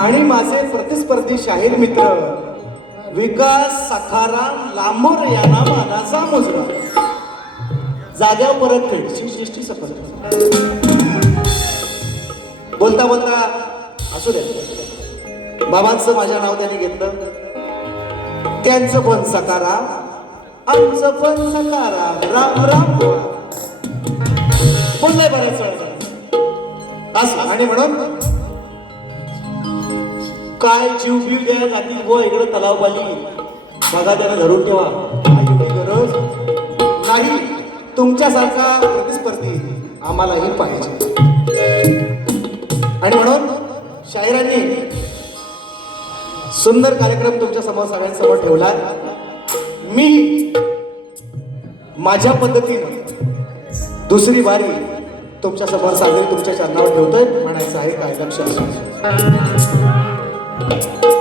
आणि माझे प्रतिस्पर्धी शाहीर मित्र विकास सखाराम लांबोर यांना मानाचा मुजरा जाग्यावर परत फेड. शिवश्रेष्ठी सफल बोलता बोलता असू द्या. बाबांचं माझ्या नाव त्यांनी घेतलं. त्यांचं पण सकाराम आमचं पण सकाराम राम राम. बोला. बोललाय बऱ्याच वेळा. असं. आणि म्हणून काय जीव बीव द्या जातील गो इकडं तलाव पाली बघा त्याला धरून ठेवा. काही गरज नाही. तुमच्यासारखा प्रतिस्पर्धी आम्हालाही पाहिजे. आणि म्हणून शाहिरांनी सुंदर कार्यक्रम तुमच्यासमोर सगळ्यांसमोर ठेवला मी माझ्या पद्धतीनं दुसरी वारी तुमच्यासमोर साजरी तुमच्या चरणावर ठेवतोय. म्हणायचं आहे काय लक्ष Thank you.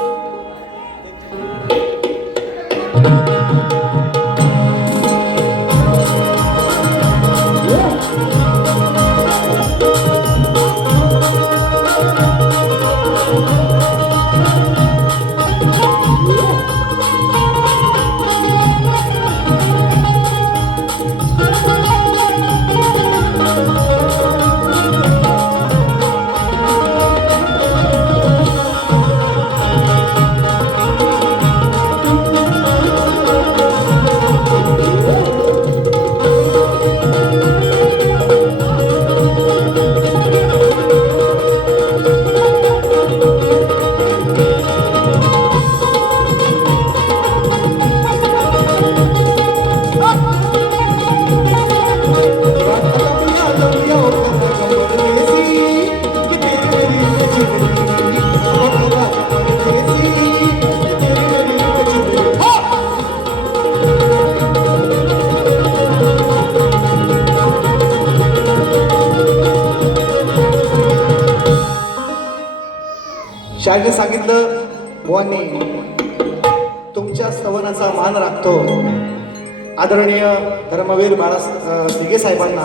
कर्मवीर बाळा अ, दिघे साहेबांना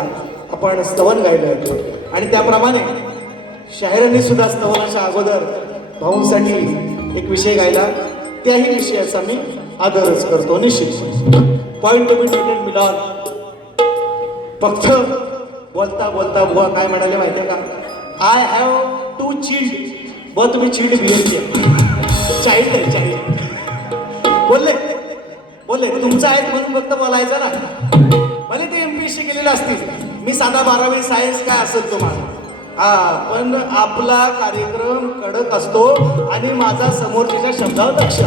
आपण स्तवन गायलं आणि त्याप्रमाणे शाहिरांनी सुद्धा स्तवनाच्या अगोदर भाऊंसाठी एक विषय गायला. त्याही विषयाचा मी आदरच करतो निश्चित. पॉईंट टू बी मिलॉन फक्त बोलता बोलता बुवा काय म्हणाले माहितीये का? आय हॅव टू चिल्ड व तुम्ही चिल्ड बिहेव चाइल्ड आहे चाइल्ड बोलले तुमचं आहे म्हणून फक्त बोलायचं ना. भले ते एमपीएससी केलेलं असतील. मी साधा बारावी सायन्स काय असेल तुम्हाला? हा पण आपला कार्यक्रम कडक असतो आणि माझा समोरच्या शब्दावर लक्ष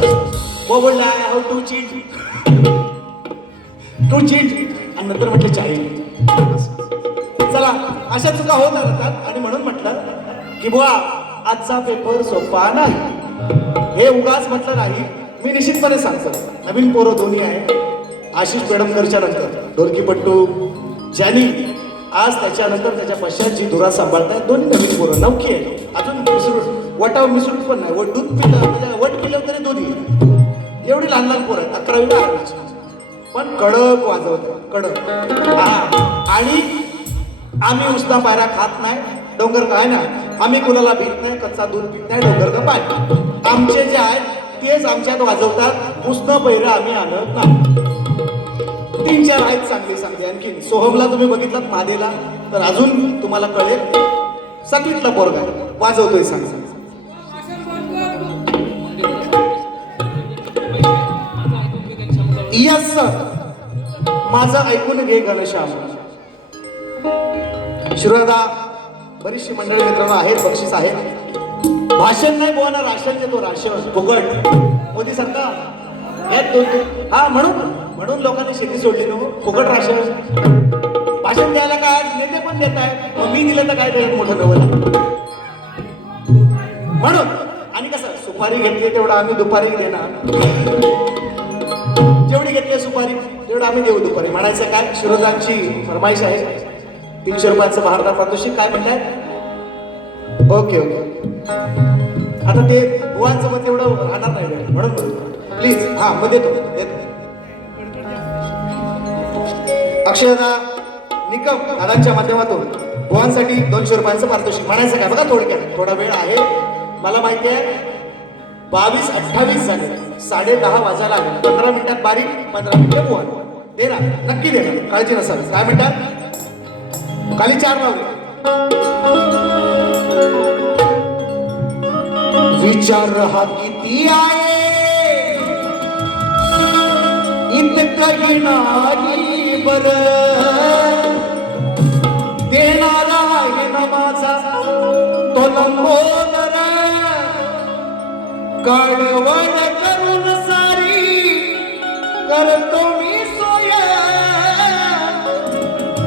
बोबडला व I have to cheat to cheat आणि नंतर म्हटलं चाळीस चला अशा चुका होत राहतात. आणि म्हणून म्हटलं की बुवा आजचा पेपर सोपा नाही. हे उगाच म्हटलं नाही. मी निश्चितपणे सांगतो. नवीन पोरं दोन्ही आहे. आशिष पेडमकरच्या नंतर ढोलकीपट्टू ज्यांनी आज त्याच्यानंतर त्याच्या पश्चात जी धुरा सांभाळतायत. दोन्ही नवीन पोरं नौकी आहे अजून मिसळून वटाव मिसळून पण नाही. वट दूध पिलं म्हणजे वट पिलं तरी दोन्ही एवढी लहान लहान पोरं आहेत. अकरावी आठवीची पण कडक वाजवत कडक. हा. आणि आम्ही उसना पायरा खात नाही. डोंगर काय ना आम्ही कुणाला भीत नाही. कच्चा दूध पित नाही. डोंगर का पाय आमचे जे आहेत तेच आमच्यात वाजवतात. पुस्तक पैरा आम्ही आणत नाही. तीन चार आहेत चांगली चांगली आणखी सोहमला तुम्ही बघितलात मादेला तर अजून तुम्हाला कळेल सांगितलं पोरगा आहे. वाजवतोय सांग. सांग यस माझं ऐकून घे घनश्याम. शिरोदा बरीचशी मंडळी मित्रांनो आहेत बक्षीस आहेत. भाषण नाही बोला राशन देतो राशन फुकट. मोदी सरकार. यात दोन दोन- हा म्हणून. म्हणून लोकांनी शेती सोडली ना फुकट राशन भाषण द्यायला काय आज नेते पण देत आहेत. मग मी दिलं तर काय ते मोठं गवत? म्हणून. आणि कसं सुपारी घेतली तेवढं आम्ही दुपारी देणार जेवढी घेतली सुपारी तेवढं आम्ही देऊ दुपारी. म्हणायचं काय? शिरोजांची फरमाईश आहे. तीनशे रुपयाचं भारतात पारितोषिक काय म्हणताय ओके ओके. आता ते बुवांचं मत तेवढं राहणार नाही म्हणून प्लीज हा मग देतो अक्षरदा अक्षयदा निकम दादांच्या माध्यमातून बुवांसाठी दोनशे रुपयांचं पारितोषिक म्हणायचं काय? बघा थोडक्यात थोडा वेळ आहे. मला माहिती आहे बावीस अठ्ठावीस झाले साडे दहा वाजायला आले. पंधरा मिनिटात बारीक पंधरा मिनिटं बुवा देणार नक्की देणार. काळजी नसावी. काय म्हणतात? खाली चार लावले. विचार हा किती आहे? इतकं नाही बर. देणारा आहे ना माझा तो लंबोदर. काळवड करून सारी करतो मी सोय.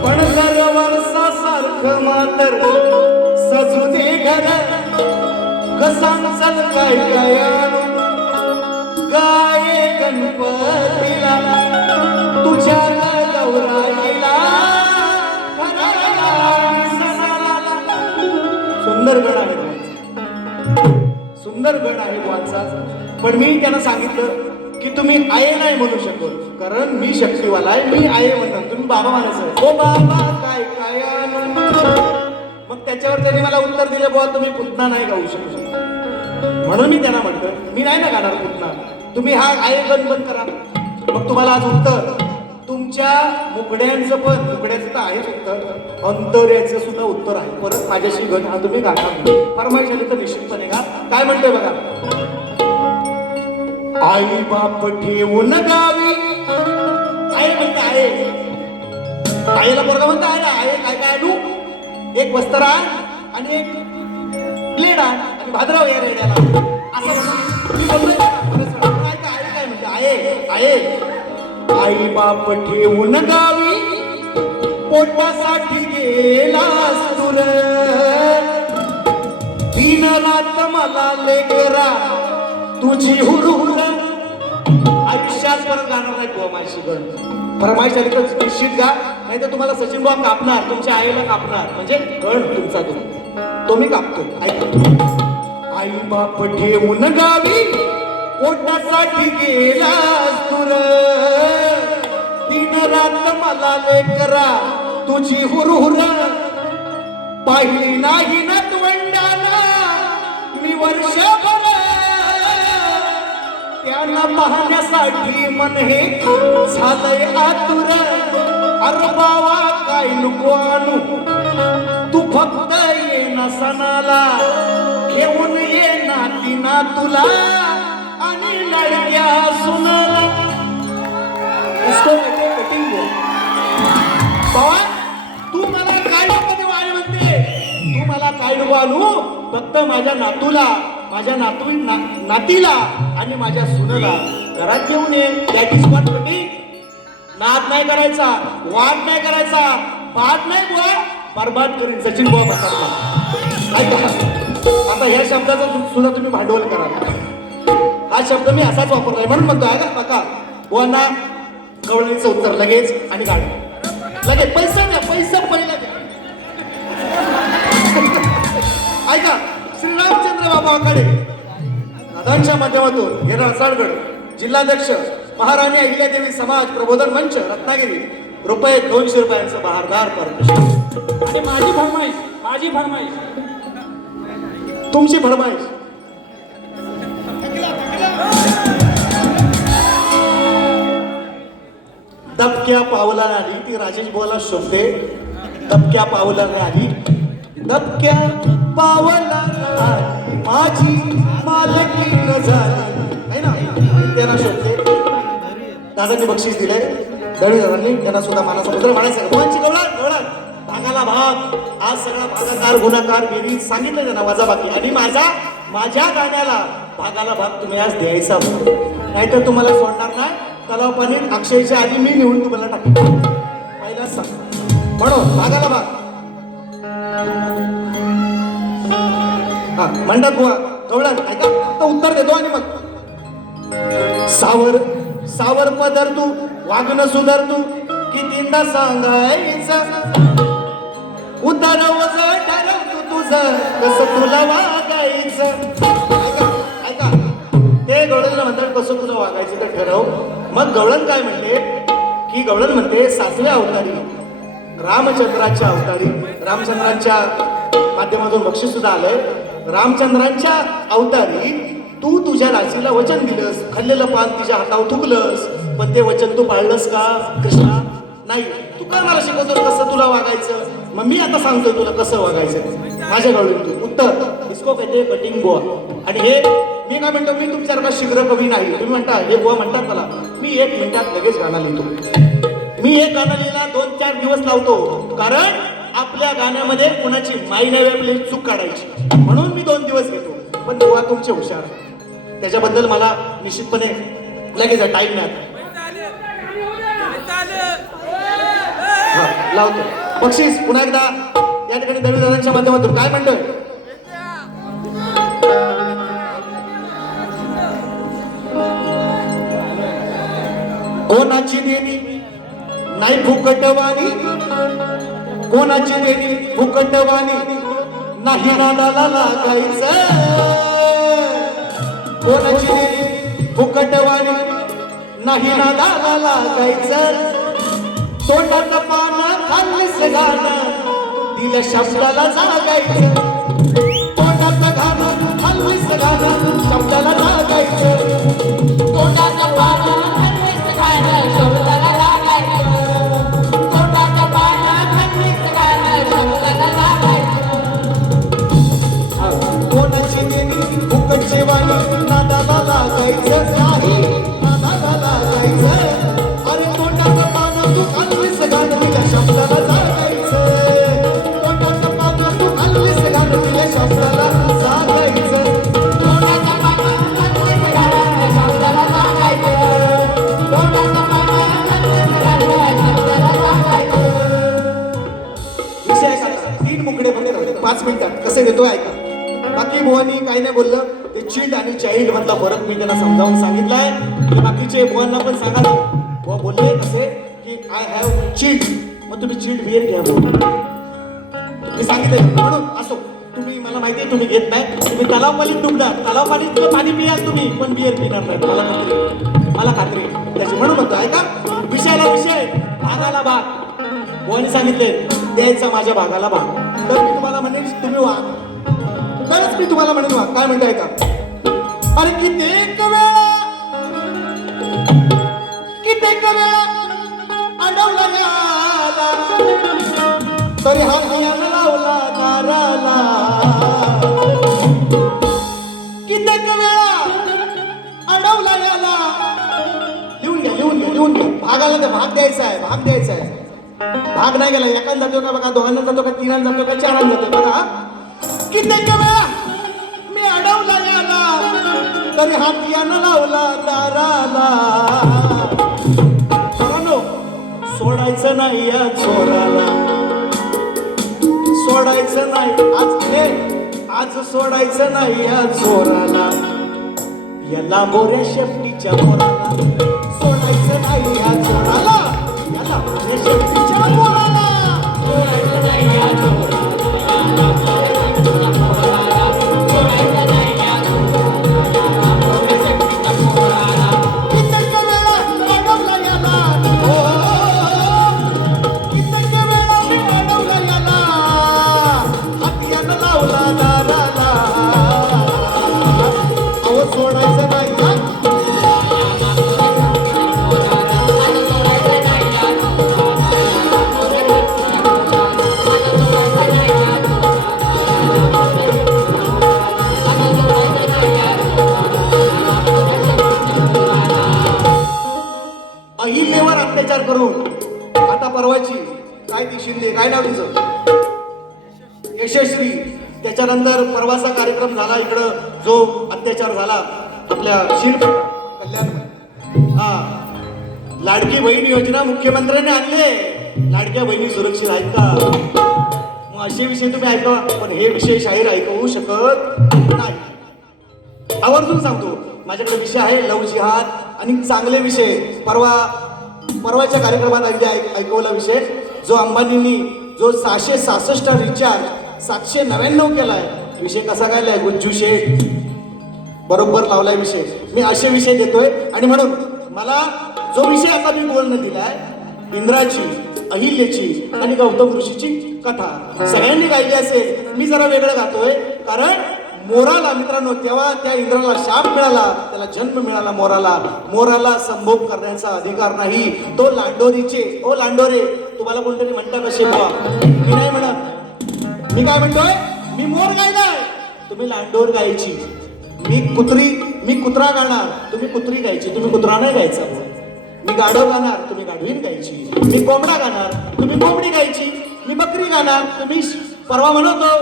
पण जर वर्षा सारखं मातर सजू घर कसांचल काय काय? गणपतीला. तुझ्या गौराईला सुंदर गण आहे सुंदर गण आहे बुवांचा पण मी त्यांना सांगितलं की तुम्ही आये नाही म्हणू शकत. कारण मी शक्तीवाला आहे मी आये म्हणतात तुम्ही बाबा म्हणायचं हो बाबा काय काय मग त्याच्यावर त्यांनी मला उत्तर दिले बुवा तुम्ही पुतना नाही गाऊ शकू शकत. म्हणून मी त्यांना म्हटलं मी नाही ना गाणार पुतना. तुम्ही हा आये गण बंद करा. मग तुम्हाला आज उत्तर तुमच्या मुकड्यांचं पण मुकड्याचं तर आहेच उत्तर. अंतर्याचं सुद्धा उत्तर आहे. परत माझ्याशी गण हा तुम्ही गाणार फरमाईश आली तर निश्चितपणे का काय म्हणते बघा? आई बाप ठेवून गावी. आहे म्हणते आहे. आईला पोरगा म्हणतो आहे ना आहे काय काय आणू? एक वस्त्र आण आणि एक प्लेट आण आणि भादराव या रेड्याला. असं मी बोललोय आई काय म्हणते? आहे आहे. आई बाप ठेवून गावी पोटासाठी गेला सुर दिन रात मला लेकरा तुझी हुरहुर आयुष्यात परत गाणार नाही बुवा माझी गण. फरमाईश आली तर निश्चित गा. नाही तर तुम्हाला सचिन बुवा कापणार तुमच्या आईला कापणार. म्हणजे गण तुमचा तुम्ही तो मी कापतो आई बाप ठेवून गावी पोटासाठी गेला तुर? तीन रात मला लेकरा तुझी हुरहुर. पाहिली नाही ना तुवंडाना मी वर्षभर. त्यांना पाहण्यासाठी मन हे झालंय आतुर. अरे बावा काय नको आणू? तू फक्त ये ना सणाला घेऊन ये नाती तिना तुला आणि लडक्या सुनाला. इसको कटिंग बाबा तू मला काय नको देऊ म्हणते. तू मला काय नको आणू फक्त माझ्या नातूला माझ्या नातू ना, नातीला आणि माझ्या सुनेला. घरात घेऊन ये दॅट इज वॉट नाद नाही करायचा वाद नाही करायचा बाद नाही बुवा बरबाद करीन. सचिन बुवा ऐका आता ह्या शब्दाचा सुद्धा तुम्ही भांडवल करा हा शब्द मी असाच वापरतोय. म्हणून म्हणतो आहे का काका बुवांना कवळीचं उत्तर लगेच आणि गाडी लगेच पैसा द्या पैसा पहिला द्या. ऐका श्रीरामचंद्र बाबा आकडे दादांच्या माध्यमातून हे रसाळगड जिल्हाध्यक्ष महाराणी अहिल्यादेवी समाज प्रबोधन मंच रत्नागिरी. रुपये दोनशे रुपयांचं बहारदार आणि माझी फरमाईश माझी फरमाईश. तुमची फरमाईश. दबक्या पावलाने आली ती राजेश बोला शोधते दबक्या पावलाने आली. दबक्या पावलाने आली माझी मालकी न झाली. है ना? त्यांना शोधते दादांनी बक्षीस दिले. दळीदारांनी त्यांना सुद्धा मानासमुद्र मुद्रा म्हणायचं भगवानची गवळण गवळण. भागाला भाग. आज सगळा भागाकार गुणाकार बेरीज सांगितलं त्यांना माझा बाकी. आणि माझा माझ्या गाण्याला भागाला भाग तुम्ही आज द्यायचा नाहीतर तुम्हाला सोडणार नाही. तलाव पाणी अक्षयच्या आधी मी निवडून तुम्हाला टाकतो पहिला सांग. म्हणून भागाला भाग. हा मंडप गोवा गवळण ऐका उत्तर देतो आणि मग. सावर सावर पदर तू वागणं सुधर तू कितींदा सांगायचं? उतार वज ठरव तू तुझं. कसं तुला वागायचं? ऐका ते गवळणला म्हणतात कसं तुझं वागायचं तर ठरव. मग गवळण काय म्हणते? की गवळण म्हणते सातव्या अवतारी रामचंद्राच्या अवतारी. रामचंद्रांच्या माध्यमातून बक्षीस सुद्धा आलंय. रामचंद्रांच्या अवतारी तू तुझ्या लासीला वचन दिलंस खाल्लेलं पान तुझ्या हातावर थुकलंस पण ते वचन तू पाळलंस का? कृष्णा नाही. तू काय मला शिकवतो कसं तुला वागायचं? मग मी आता सांगतोय तुला कसं वागायचं. माझ्याकडून तू. उत्तर. इसको कहते कटिंग गोवा आणि हे मी काय म्हणतो मी तुमच्यासारखा शीघ्र कवी नाही. तुम्ही म्हणता हे गोवा म्हणतात मला. मी एक मिनिटात लगेच गाणं लिहितो. मी हे गाणं लिहिला दोन चार दिवस लावतो. कारण आपल्या गाण्यामध्ये कोणाची माई नाही आपली चूक काढायची. म्हणून मी दोन दिवस घेतो. पण गोवा तुमचे हुशार. आहे. त्याच्याबद्दल मला निश्चितपणे लगेच टाईम नाही लावतो. बक्षीस पुन्हा एकदा या ठिकाणी दळवीदारांच्या माध्यमातून. काय म्हणतोय? कोणाची देणी नाही फुकटवाणी कोणाची देणी फुकटवाणी नाही नादाला लागायचं. कोणाची? फुकटवाणी. नाही नादाला लागायचं तोंडात पानं खाल्लीस गाणं दिल्या शब्दाला जागायचं. तोंडात घालून खाल्लीस गाणं शब्दाला जागायचं. तोंडात पानं खंडीस गाणं शब्दाला लागायचं. तोंडाचं पानं खंडीस गाणं शब्दाला लागायचं. कोणाची देणी फुकटची वाणी? नाही लागायचं अरे तोंडाचं पानं तू खाल्लीस गाणं शब्दाला जागायचं तोंडाचं पानं तू खाल्लीस शब्दाला जागायचं पानं शब्दाला पानं शब्दाला विषय सांगा तीन मुकडे राहिले. पाच मिनिटात. कसे देतोय ऐका. बाकी भुवानी काही नाही बोललं. आणि चाइल्ड मधला फरक मी त्यांना समजावून सांगितलाय. बाकीचे मुलांना पण सांगा ना. बोलले कसे की आय हॅव चीट मग तुम्ही चीट बिअर घ्या मी सांगितलंय. म्हणून असो. तुम्ही मला माहिती आहे तुम्ही घेत नाही. तुम्ही तलाव पालीत डुबणार तलाव पाणी पाणी पियाल तुम्ही. पण बिअर पिणार नाही. मला खात्री मला खात्री त्याची म्हणून म्हणतो ऐका विषयाला विषय भागाला भाग. बुवानी सांगितले द्यायचा माझ्या भागाला भाग. तर मी तुम्हाला म्हणेन तुम्ही वा तरच मी तुम्हाला म्हणेन वा काय म्हणताय का अरे कित्येक वेळा. कित्येक वेळा. अडवला याला. तरी हा बियाणं लावला दाराला. कित्येक वेळा. अडवला याला. लिहून घ्या लिहून घ्या लिहून घ्या भागाला ते भाग द्यायचा आहे भाग द्यायचा आहे. भाग नाही गेला एकाच जातो का बघा दोघांना जातो का तिघांना जातो का चारांना जातो बघा. कित्येक वेळा. तरी हा यानं लावला दाराला. मित्रांनो, सोडायचं नाही या चोराला. सोडायचं नाही. आज हे आज सोडायचं नाही या चोराला. या लांबोऱ्या शेपटीच्या मोराला परवाची काय ती शिंदे काय नाव तिचं? यशस्वी. त्याच्यानंतर परवाचा कार्यक्रम झाला इकडं जो अत्याचार झाला आपल्या शिल्प कल्याण हा. लाडकी बहीण योजना मुख्यमंत्र्यांनी आणले. लाडक्या बहिणी सुरक्षित आहेत का? मग असे विषय तुम्ही ऐका पण हे विषय शाहीर ऐकवू शकत नाही. आवर्जून सांगतो माझ्याकडे विषय आहे लव जिहाद आणि चांगले विषय. परवा परवाच्या कार्यक्रमात अगदी ऐकवला विषय जो अंबानींनी जो सहाशे सहासष्ट रिचार्ज सातशे नव्याण्णव केलाय विषय कसा गायलाय गुज्जू शेठ बरोबर लावलाय विषय. मी असे विषय देतोय. आणि म्हणून मला जो विषय आता मी बोलणं दिलाय इंद्राची अहिल्याची आणि गौतम ऋषीची कथा. सगळ्यांनी गायली असेल मी जरा वेगळं गातोय. कारण मोराला मित्रांनो तेव्हा त्या इंद्राला शाप मिळाला त्याला जन्म मिळाला मोराला. मोराला संभोग करण्याचा अधिकार नाही. तो लांडोरीचे ओ लांडोरे तुम्हाला कोणतरी म्हणता कसे मी नाही म्हणत. मी काय म्हणतोय? मी मोर गायलाय तुम्ही लांडोर गायची. मी कुत्री मी कुत्रा गाणार. तुम्ही कुत्री गायची. तुम्ही कुत्रा नाही गायचा. मी गाढव गाणार. तुम्ही गाढवीन गायची. मी कोंबडा गाणार. तुम्ही कोंबडी गायची. मी बकरी गाणार. तुम्ही श- परवा म्हणतो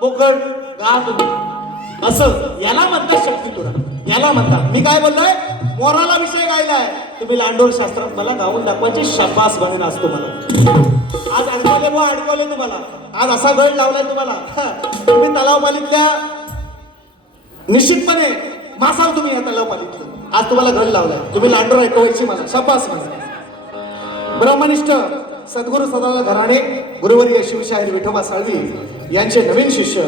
बोकड गा तुम्ही असं याला म्हणतात शक्ती तुरा याला म्हणतात मी काय बोललोय? मोराला विषय गायलाय. तुम्ही लांडोर शास्त्रात मला गाऊन दाखवायचे शब्बास बघेन आज तुम्हाला आज अडकवले बुवा अडकवले तुम्हाला. आज असा गळ लावलाय तुम्हाला. हा. तुम्ही तलावपालीतल्या निश्चितपणे मासाल तुम्ही या तलाव आज तुम्हाला घड लावलाय. तुम्ही लांडोर ऐकवायची मला. शब्बास मला ब्रह्मनिष्ठ सद्गुरू सदाला घराणे गुरुवर्य शिवशाहीर विठोबा साळवी यांचे नवीन शिष्य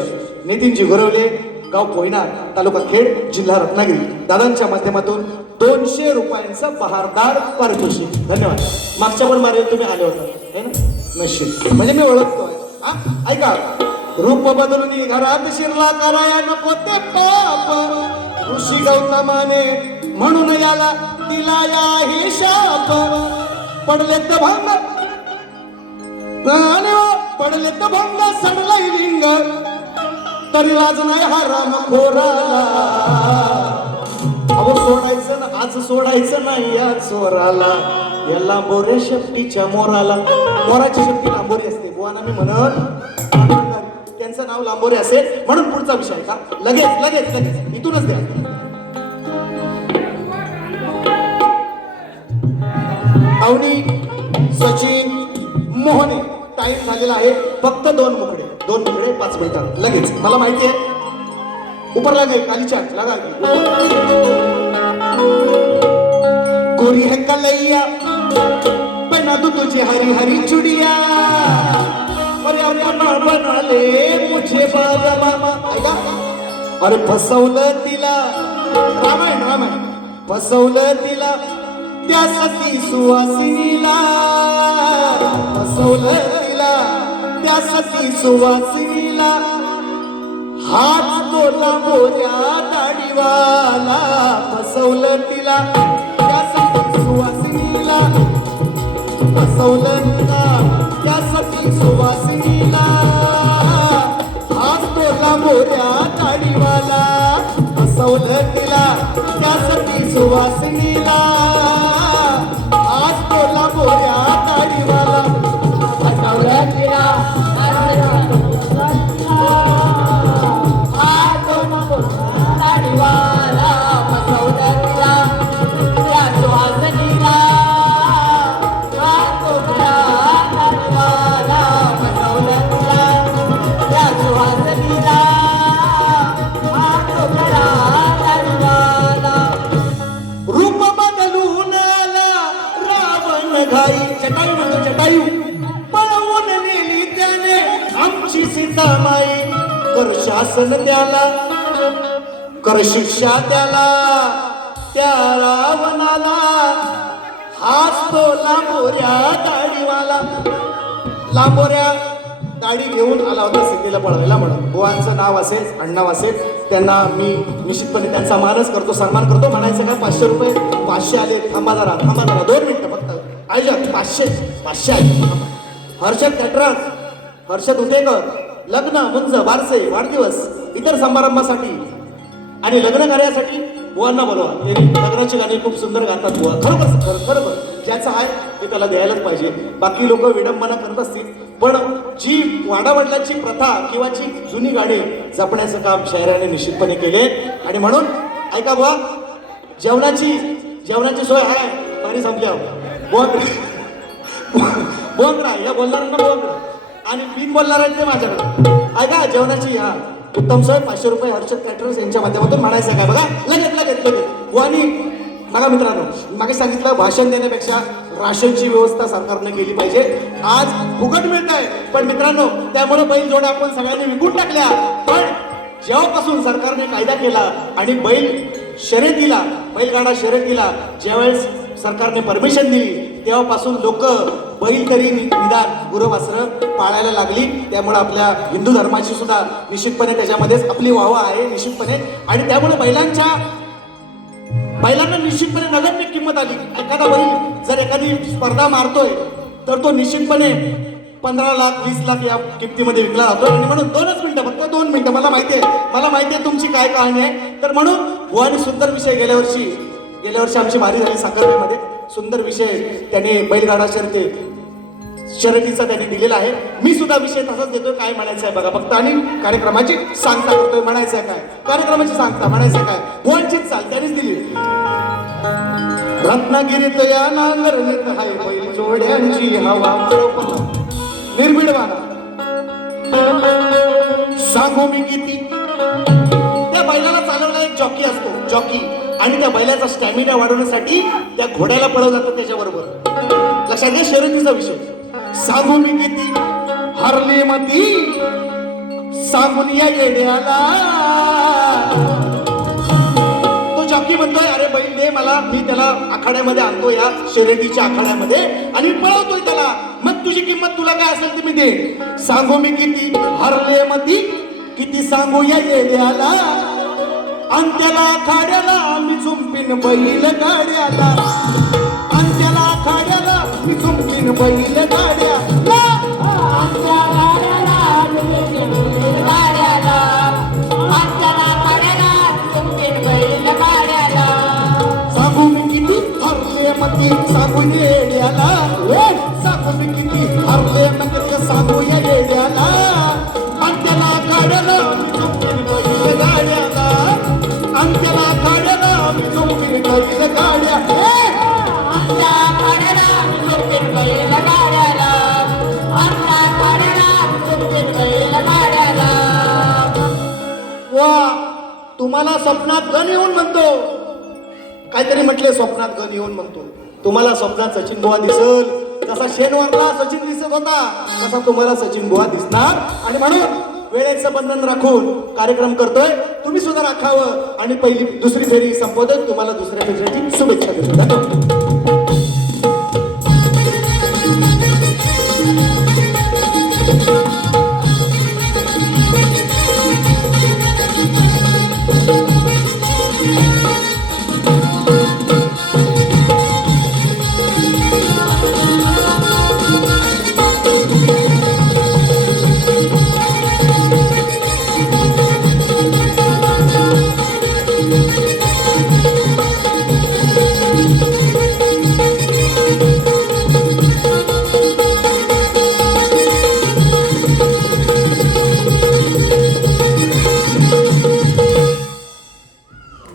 नितीनजी गुरवले गाव कोयना तालुका खेड जिल्हा रत्नागिरी. दादांच्या माध्यमातून दोनशे रुपयांचं बहारदार पारितोषिक. धन्यवाद. मागच्या पण मारे तुम्ही आले होता. है ना? नशीब म्हणजे मी ओळखतो ऐका. रूप बदलून घरात शिरला कराया नको ते पाप ऋषी गौतमाने म्हणून याला दिला याही शाप पडले तर भांग. पडले तर भंग सडला लिंग. तरी लाज नाही हा राम खोराला अहो सोडायचं ना आज सोडायचं नाही या चोराला. या लांबोरे शेपटीच्या मोराला. मोराची शेपटी लांबोरी असते. बुवाना मी म्हणत त्यांचं नाव लांबोरे असेल म्हणून पुढचा विषय का? लगेच लगेच लगेच. इथूनच द्या. अवनी सचिन मोहने टाईम झालेला आहे. फक्त दोन मुकडे. दोन तिकडे पाच मिनिटात लगेच. मला माहिती आहे. ऊपर लागे कालीच्या लगा. गोरी है कलैया? बना दू तुझे हरी हरी चुड़िया. अरे अपना बना ले मुझे बाबा मामा. अरे फसवलं तिला. रामायण रामायण. फसवलं तिला. त्यासाठी सुवासिनीला. फसवलं तिला. त्यासाठी सुवासिनीला हाच तोला मोऱ्या दाढीवाला फसवलं तिला. त्यासाठी सुवासिनीला फसवलं तिला. त्यासाठी सुवासिनीला हाच तोला मोऱ्या दाढीवाला फसवलं तिला. त्यासाठी सुवासिनीला शिक्षा त्याला त्या रावणाला. हाच तो लांबोऱ्या दाढीवाला. लांबोऱ्या दाढी घेऊन आला होता सिद्धीला पळवायला म्हणून. बुवांचं नाव असेल अण्णाव असेल त्यांना मी निश्चितपणे त्यांचा मानच करतो सन्मान करतो. म्हणायचं काय पाचशे रुपये? पाचशे आले थांबा जरा थांबा जरा दोन मिनटं फक्त. आयोजक पाचशे पाचशे आले. हर्षद कटराज हर्षद उदेकर लग्न मुंज बारसे वाढदिवस इतर समारंभासाठी आणि लग्न कार्यासाठी बुवांना बोलवा. ते लग्नाची गाणी खूप सुंदर गातात बुवा. खरोखर बरोबर खरोखर. ज्याचं आहे ते त्याला द्यायलाच पाहिजे. बाकी लोक विडंबना करत असतील. पण जी वाडावडिलांची प्रथा किंवा जी जुनी गाणी जपण्याचं काम शहराने निश्चितपणे केले आणि म्हणून ऐका बुवा जेवणाची जेवणाची सोय आहे पाणी संपल्यावर बुवा राय या बोलणाऱ्यांना बोंगडा आणि बिन बोलणाऱ्यांचे माझ्याकडे. ऐका जेवणाची या उत्तम सोय पाचशे रुपये हर्षद कॅटरर्स यांच्या माध्यमातून म्हणायचं काय बघा लगेच लगेच लगेच. आणि बघा मित्रांनो मागे सांगितलं भाषण देण्यापेक्षा राशनची व्यवस्था सरकारने केली पाहिजे. आज फुकट मिळत आहे पण मित्रांनो त्यामुळे बैल जोड्या आपण सगळ्यांनी विकून टाकल्या. पण जेव्हापासून सरकारने कायदा केला आणि बैल शर्यतीला बैलगाडा शर्यतीला ज्यावेळेस सरकारने परमिशन दिली तेव्हापासून लोक बैल तरी निदान गुरवासरं पाळायला लागली. त्यामुळे आपल्या हिंदू धर्माची सुद्धा निश्चितपणे त्याच्यामध्येच आपली वाहवा आहे निश्चितपणे. आणि त्यामुळे बैलांच्या बैलांना निश्चितपणे नगण्य किंमत आली. एखादा बैल जर एखादी स्पर्धा मारतोय तर तो निश्चितपणे पंधरा लाख वीस लाख या किमतीमध्ये विकला जातो आणि म्हणून दोनच मिनिटं फक्त दोन मिनिटं मला माहिती आहे. मला माहिती आहे तुमची काय कहाणी आहे. तर म्हणून भुवानी सुंदर विषय गेल्या वर्षी गेल्या वर्षी आमची भारी झाली साखरपेमध्ये सुंदर विषय त्याने बैलगाडा शर्ते शर्यतीचा त्यांनी दिलेला आहे. मी सुद्धा विषय तसाच देतोय काय म्हणायचं आहे बघा. फक्त आणि कार्यक्रमाची सांगता करतोय म्हणायचं आहे काय? कार्यक्रमाची सांगता म्हणायचं काय? बुवांचीच चाल त्यांनीच दिली. रत्नागिरीत या नांगरणीत हाय बैल जोड्यांची हवा. निर्भीडवाना सांगू मी किती? त्या बैलाला चालवला एक जॉकी असतो जॉकी. आणि त्या बैलाचा स्टॅमिना वाढवण्यासाठी त्या घोड्याला पळव जातं त्याच्याबरोबर. लक्षात घ्या शर्यतीचा विषय. सांगू मी किती हरले मती? सांगून या येण्याला तो जॉकी म्हणतोय अरे बैल दे मला मी त्याला आखाड्यामध्ये आणतो या शर्यतीच्या आखाड्यामध्ये आणि पळवतोय त्याला. मग तुझी किंमत तुला काय असेल ती मी दे. सांगू मी किती हरले मती? किती सांगू या येण्याला आणि त्याला आखाड्याला मी झुंपीन बैल गाड्याला. झुंपीन बैल आमच्या गाड्याला गाड्याला आमच्या गाड्याला तुम्ही गाड्याला सांगू किती हरले मती सांगू येड्याला. ए, किती हरले मती सांगू येड्याला. गाड्याला गाड्या वा तुम्हाला स्वप्नात गण येऊन म्हणतो. काहीतरी म्हटले स्वप्नात गण येऊन म्हणतो. तुम्हाला स्वप्नात सचिन बुवा दिसल. जसा शेनवरला सचिन दिसत होता. तसा तुम्हाला सचिन बुवा दिसणार. आणि म्हणून वेळेचं बंधन राखून कार्यक्रम करतोय. तुम्ही सुद्धा राखावं. आणि पहिली दुसरी फेरी संपवतोय. तुम्हाला दुसऱ्या फेरीची शुभेच्छा देतो. धन्यवाद.